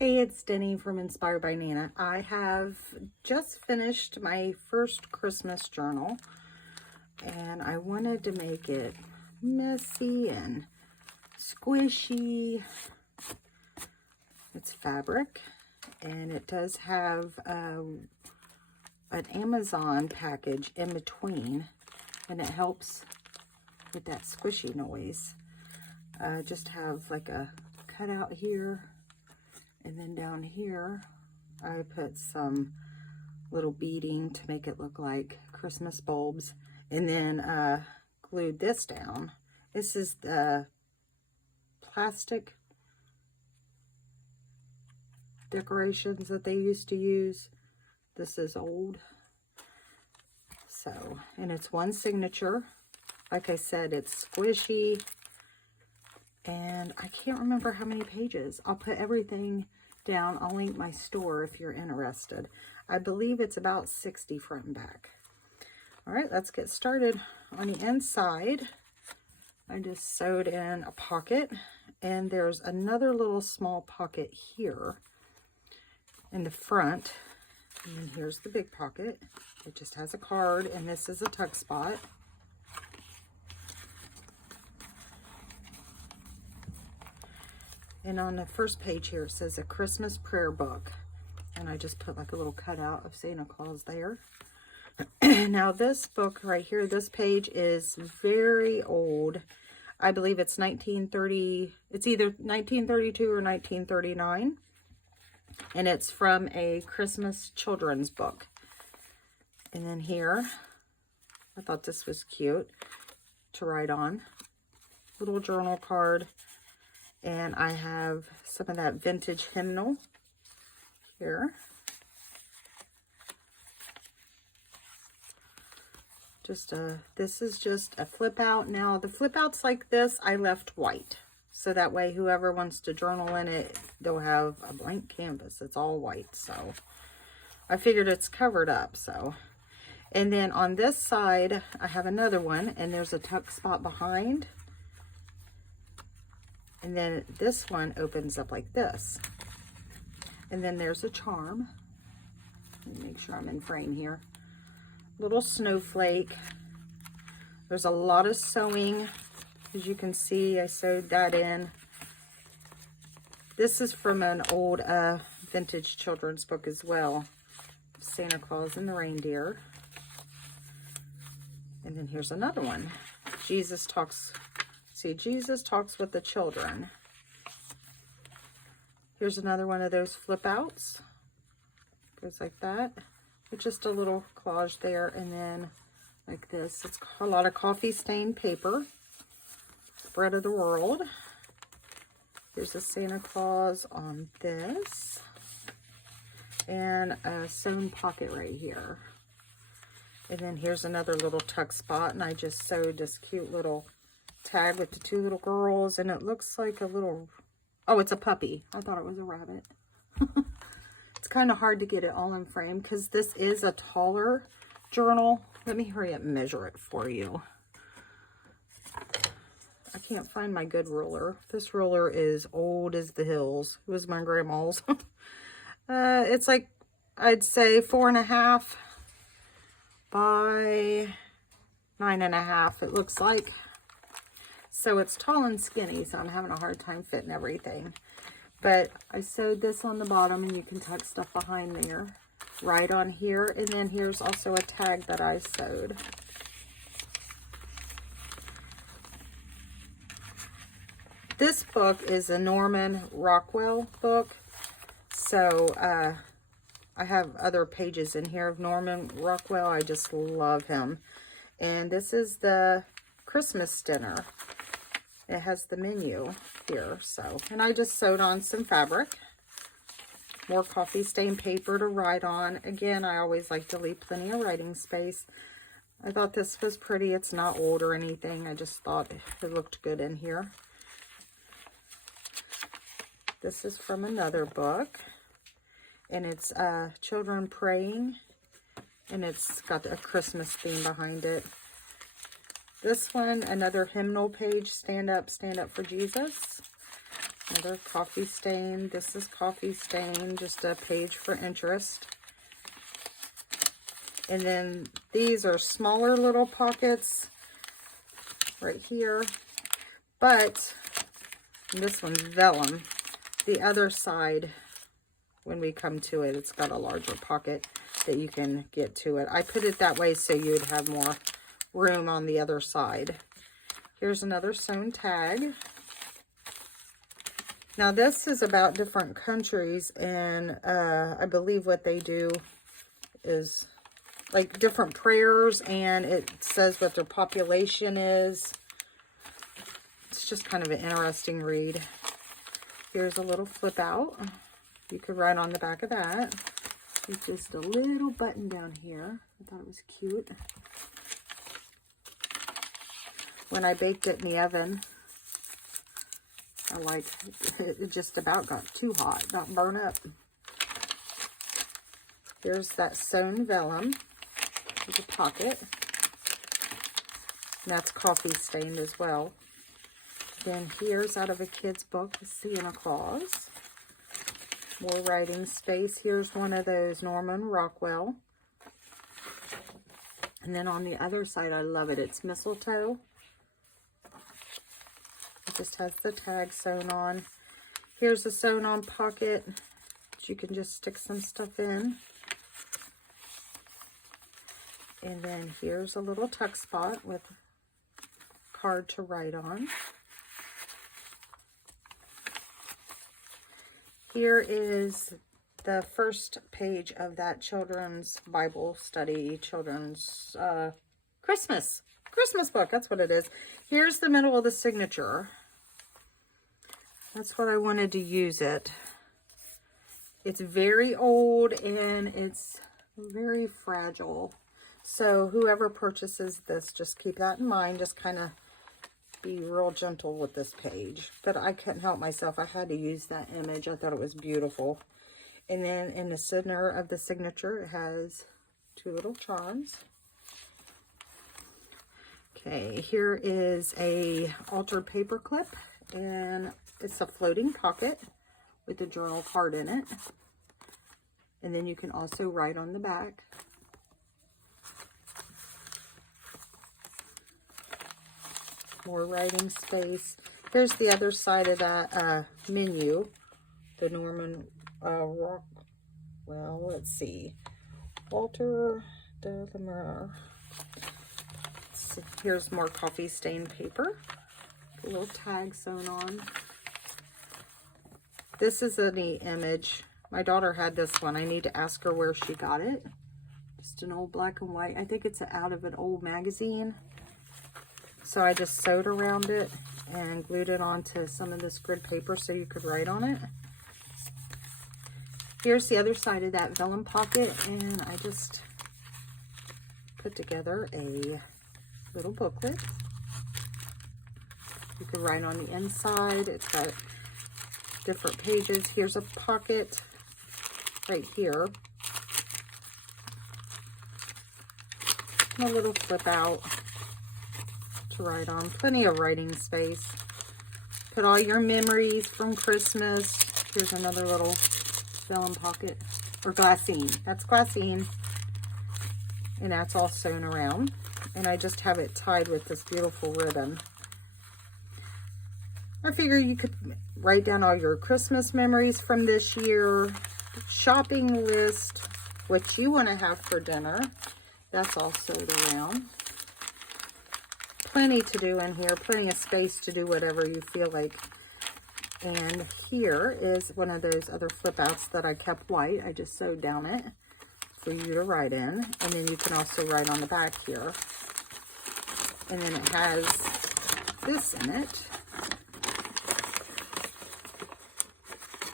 Hey, it's Denny from Inspired by Nana. I have just finished my first Christmas journal, and I wanted to make it messy and squishy. It's fabric, and it does have an Amazon package in between, and it helps with that squishy noise. Just have like a cutout here. And then down here, I put some little beading to make it look like Christmas bulbs. And then glued this down. This is the plastic decorations that they used to use. This is old. So, and it's one signature. Like I said, it's squishy. And I can't remember how many pages. I'll put everything down. I'll link my store if you're interested. I believe it's about 60 front and back. All right, let's get started. On the inside, I just sewed in a pocket, and there's another little small pocket here in the front. And then here's the big pocket. It just has a card, and this is a tuck spot. And on the first page here, it says a Christmas prayer book. And I just put like a little cutout of Santa Claus there. Now this book right here, this page is very old. I believe it's 1930, it's either 1932 or 1939. And it's from a Christmas children's book. And then here, I thought this was cute to write on. Little journal card. And I have some of that vintage hymnal here. This is just a flip out. Now the flip outs like this, I left white. So that way whoever wants to journal in it, they'll have a blank canvas. It's all white. So I figured it's covered up. So, and then on this side, I have another one, and there's a tuck spot behind. And then this one opens up like this. And then there's a charm. Let me make sure I'm in frame here. Little snowflake. There's a lot of sewing. As you can see, I sewed that in. This is from an old vintage children's book as well. Santa Claus and the Reindeer. And then here's another one. Jesus talks with the children. Here's another one of those flip outs. Goes like that. With just a little collage there, and then like this. It's a lot of coffee stained paper. Bread of the world. Here's a Santa Claus on this. And a sewn pocket right here. And then here's another little tuck spot, and I just sewed this cute little tag with the two little girls, and it looks like a little, oh, it's a puppy. I thought it was a rabbit. It's kind of hard to get it all in frame because this is a taller journal. Let me hurry up and measure it for you. I can't find my good ruler. This ruler is old as the hills. It was my grandma's. It's like, I'd say 4.5 by 9.5, it looks like. So it's tall and skinny, so I'm having a hard time fitting everything. But I sewed this on the bottom, and you can tuck stuff behind there. Right on here. And then here's also a tag that I sewed. This book is a Norman Rockwell book. So I have other pages in here of Norman Rockwell. I just love him. And this is the Christmas dinner. It has the menu here, so, and I just sewed on some fabric. More coffee stained paper to write on. Again, I always like to leave plenty of writing space. I thought this was pretty. It's not old or anything. I just thought it looked good in here. This is from another book, and it's Children Praying, and it's got a Christmas theme behind it. This one, another hymnal page, stand up for Jesus. Another coffee stain. This is coffee stain, just a page for interest. And then these are smaller little pockets right here. But this one's vellum. The other side, when we come to it, it's got a larger pocket that you can get to it. I put it that way so you'd have more room on the other side. Here's another sewn tag. Now this is about different countries, and I believe what they do is like different prayers, and it says what their population is. It's just kind of an interesting read. Here's a little flip out. You could write on the back of that. It's just a little button down here. I thought it was cute. When I baked it in the oven, it just about got too hot, not burn up. Here's that sewn vellum with a pocket. And that's coffee stained as well. Then here's out of a kid's book with Santa Claus. More writing space. Here's one of those Norman Rockwell. And then on the other side, I love it. It's mistletoe. It just has the tag sewn on. Here's a sewn on pocket that you can just stick some stuff in. And then here's a little tuck spot with a card to write on. Here is the first page of that children's Bible study, children's Christmas book. That's what it is. Here's the middle of the signature. That's what I wanted to use it. It's very old and it's very fragile. So whoever purchases this, just keep that in mind. Just kind of be real gentle with this page. But I couldn't help myself. I had to use that image. I thought it was beautiful. And then in the center of the signature, it has two little charms. Okay, here is a altered paper clip, and it's a floating pocket with a journal card in it. And then you can also write on the back. More writing space. Here's the other side of that menu. The Norman Rock. Well, let's see. Walter de la Mare. So here's more coffee stained paper. A little tag sewn on. This is a neat image. My daughter had this one. I need to ask her where she got it. Just an old black and white. I think it's out of an old magazine. So I just sewed around it and glued it onto some of this grid paper so you could write on it. Here's the other side of that vellum pocket, and I just put together a little booklet. You could write on the inside. It's got different pages. Here's a pocket right here. And a little flip out to write on. Plenty of writing space. Put all your memories from Christmas. Here's another little vellum pocket, or glassine. That's glassine, and that's all sewn around. And I just have it tied with this beautiful ribbon. I figure you could write down all your Christmas memories from this year, shopping list, what you want to have for dinner. That's all sewed around. Plenty to do in here, plenty of space to do whatever you feel like. And here is one of those other flip outs that I kept white. I just sewed down it for you to write in. And then you can also write on the back here. And then it has this in it.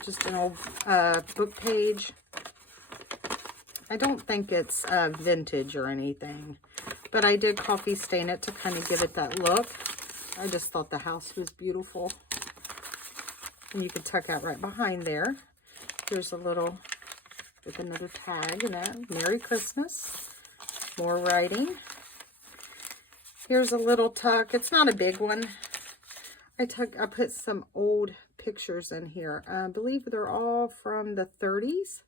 Just an old book page. I don't think it's vintage or anything. But I did coffee stain it to kind of give it that look. I just thought the house was beautiful. And you can tuck out right behind there. Here's a little, with another tag and that. Merry Christmas. More writing. Here's a little tuck. It's not a big one. I put some old pictures in here. I believe they're all from the 30s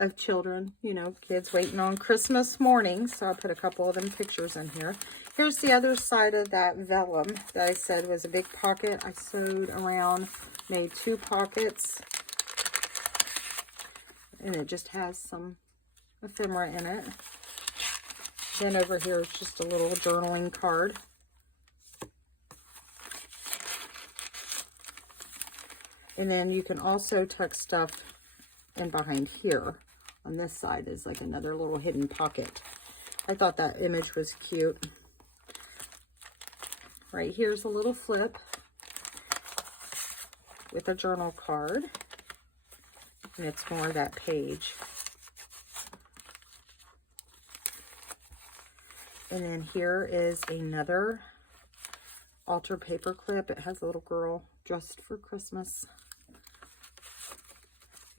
of children, you know, kids waiting on Christmas morning. So I'll put a couple of them pictures in here. Here's the other side of that vellum that I said was a big pocket. I sewed around, made 2 pockets. And it just has some ephemera in it. Then over here is just a little journaling card. And then you can also tuck stuff in behind here. On this side is like another little hidden pocket. I thought that image was cute. Right here's a little flip with a journal card. And it's more of that page. And then here is another altar paper clip. It has a little girl dressed for Christmas.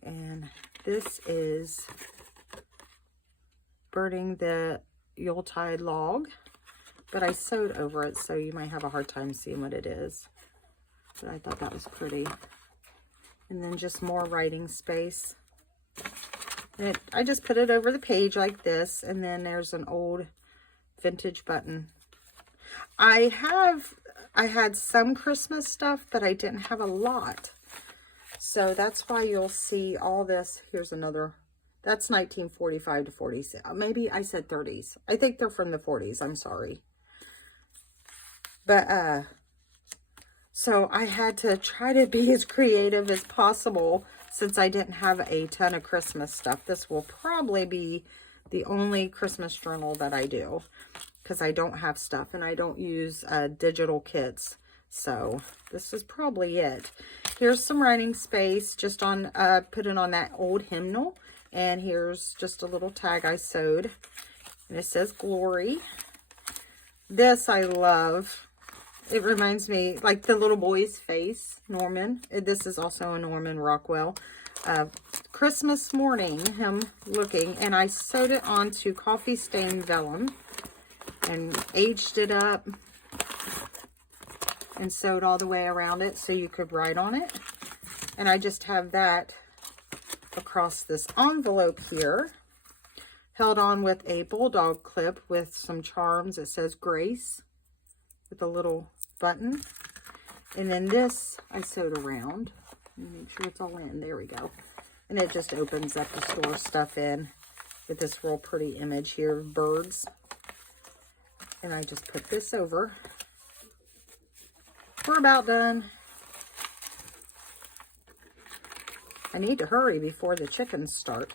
And this is burning the Yuletide log, but I sewed over it, so you might have a hard time seeing what it is. But I thought that was pretty. And then just more writing space. And I just put it over the page like this, and then there's an old vintage button. I had some Christmas stuff, but I didn't have a lot. So that's why you'll see all this. Here's another. That's 1945 to 46. Maybe I said 30s. I think they're from the 40s. I'm sorry. But, so I had to try to be as creative as possible since I didn't have a ton of Christmas stuff. This will probably be the only Christmas journal that I do because I don't have stuff and I don't use digital kits. So this is probably it. Here's some writing space just on, put it on that old hymnal. And here's just a little tag I sewed. And it says Glory. This I love. It reminds me, like the little boy's face, Norman. This is also a Norman Rockwell. Christmas morning, him looking. And I sewed it onto coffee stained vellum. And aged it up. And sewed all the way around it so you could write on it. And I just have that across this envelope here, held on with a bulldog clip with some charms. It says Grace with a little button. And then this I sewed around. Make sure it's all in. There we go. And it just opens up to store stuff in with this real pretty image here of birds. And I just put this over. We're about done. I need to hurry before the chickens start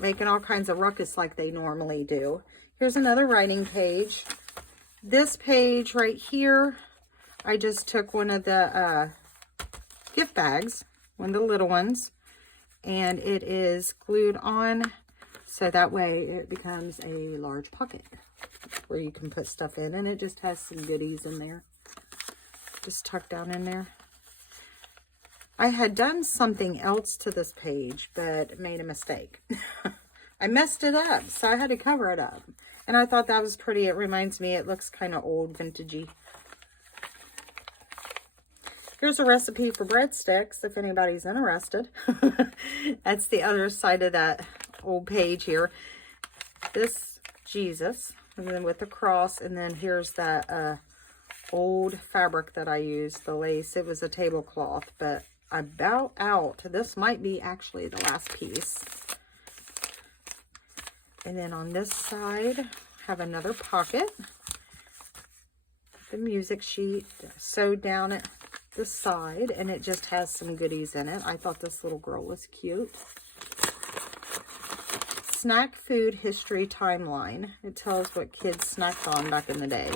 making all kinds of ruckus like they normally do. Here's another writing page. This page right here, I just took one of the gift bags, one of the little ones, and it is glued on so that way it becomes a large pocket where you can put stuff in, and it just has some goodies in there, just tucked down in there. I had done something else to this page, but made a mistake. I messed it up, so I had to cover it up. And I thought that was pretty. It reminds me, it looks kind of old, vintagey. Here's a recipe for breadsticks, if anybody's interested. That's the other side of that old page here. This Jesus, and then with the cross, and then here's that old fabric that I used, the lace. It was a tablecloth, but I'm about out. This might be actually the last piece. And then on this side, have another pocket. The music sheet sewed down at the side, and it just has some goodies in it. I thought this little girl was cute. Snack food history timeline. It tells what kids snacked on back in the day.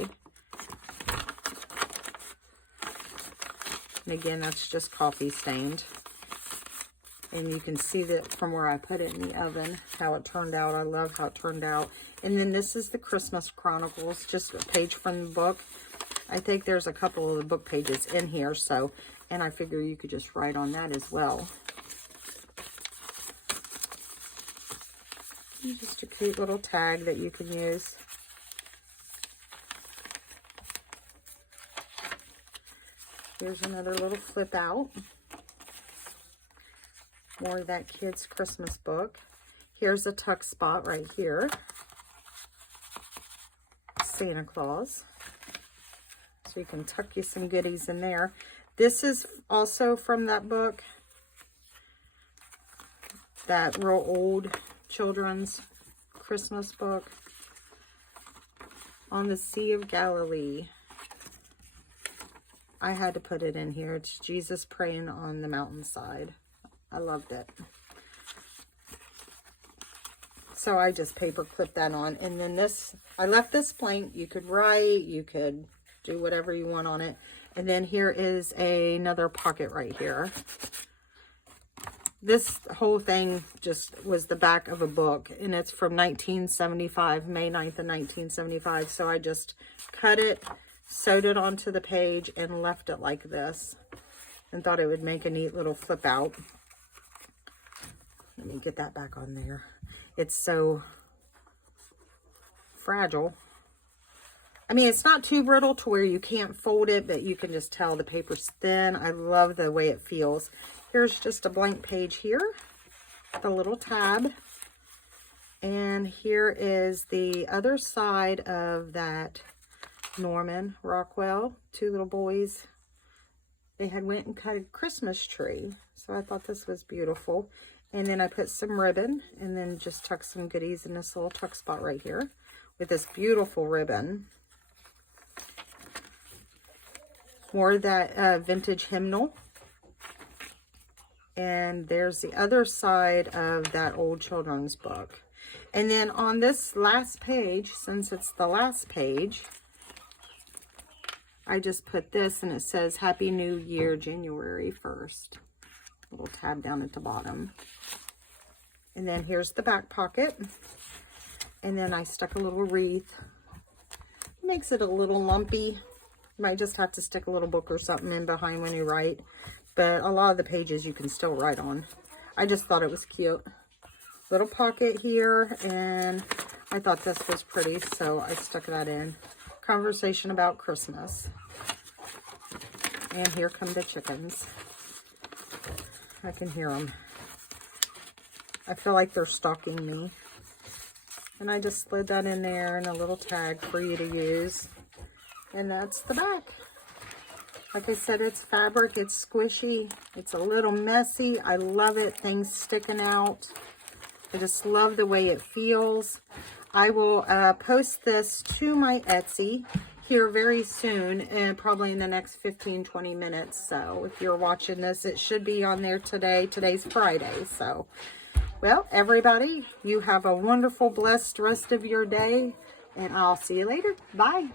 And again, that's just coffee stained. And you can see that from where I put it in the oven, how it turned out. I love how it turned out. And then this is the Christmas Chronicles, just a page from the book. I think there's a couple of the book pages in here, so, and I figure you could just write on that as well. Just a cute little tag that you can use. Here's another little flip out. More of that kid's Christmas book. Here's a tuck spot right here. Santa Claus. So you can tuck you some goodies in there. This is also from that book. That real old children's Christmas book. On the Sea of Galilee. I had to put it in here. It's Jesus praying on the mountainside. I loved it. So I just paper clipped that on. And then this, I left this blank. You could write, you could do whatever you want on it. And then here is another pocket right here. This whole thing just was the back of a book. And it's from 1975, May 9th of 1975. So I just cut it, sewed it onto the page, and left it like this. And thought it would make a neat little flip out. Let me get that back on there. It's so fragile. I mean, it's not too brittle to where you can't fold it, but you can just tell the paper's thin. I love the way it feels. Here's just a blank page here, the little tab. And here is the other side of that Norman Rockwell, two little boys. They had went and cut a Christmas tree. So I thought this was beautiful. And then I put some ribbon and then just tuck some goodies in this little tuck spot right here with this beautiful ribbon. More of that vintage hymnal. And there's the other side of that old children's book. And then on this last page, since it's the last page, I just put this and it says Happy New Year, January 1st. Little tab down at the bottom. And then here's the back pocket. And then I stuck a little wreath. It makes it a little lumpy. You might just have to stick a little book or something in behind when you write. But a lot of the pages you can still write on. I just thought it was cute. Little pocket here. And I thought this was pretty, so I stuck that in. Conversation about Christmas. And here come the chickens. I can hear them. I feel like they're stalking me. And I just slid that in there and a little tag for you to use. And that's the back. Like I said, it's fabric. It's squishy. It's a little messy. I love it. Things sticking out. I just love the way it feels. I will post this to my Etsy here very soon, and probably in the next 15-20 minutes. So if you're watching this, it should be on there today. Today's Friday. So, well, everybody, you have a wonderful, blessed rest of your day, and I'll see you later. Bye.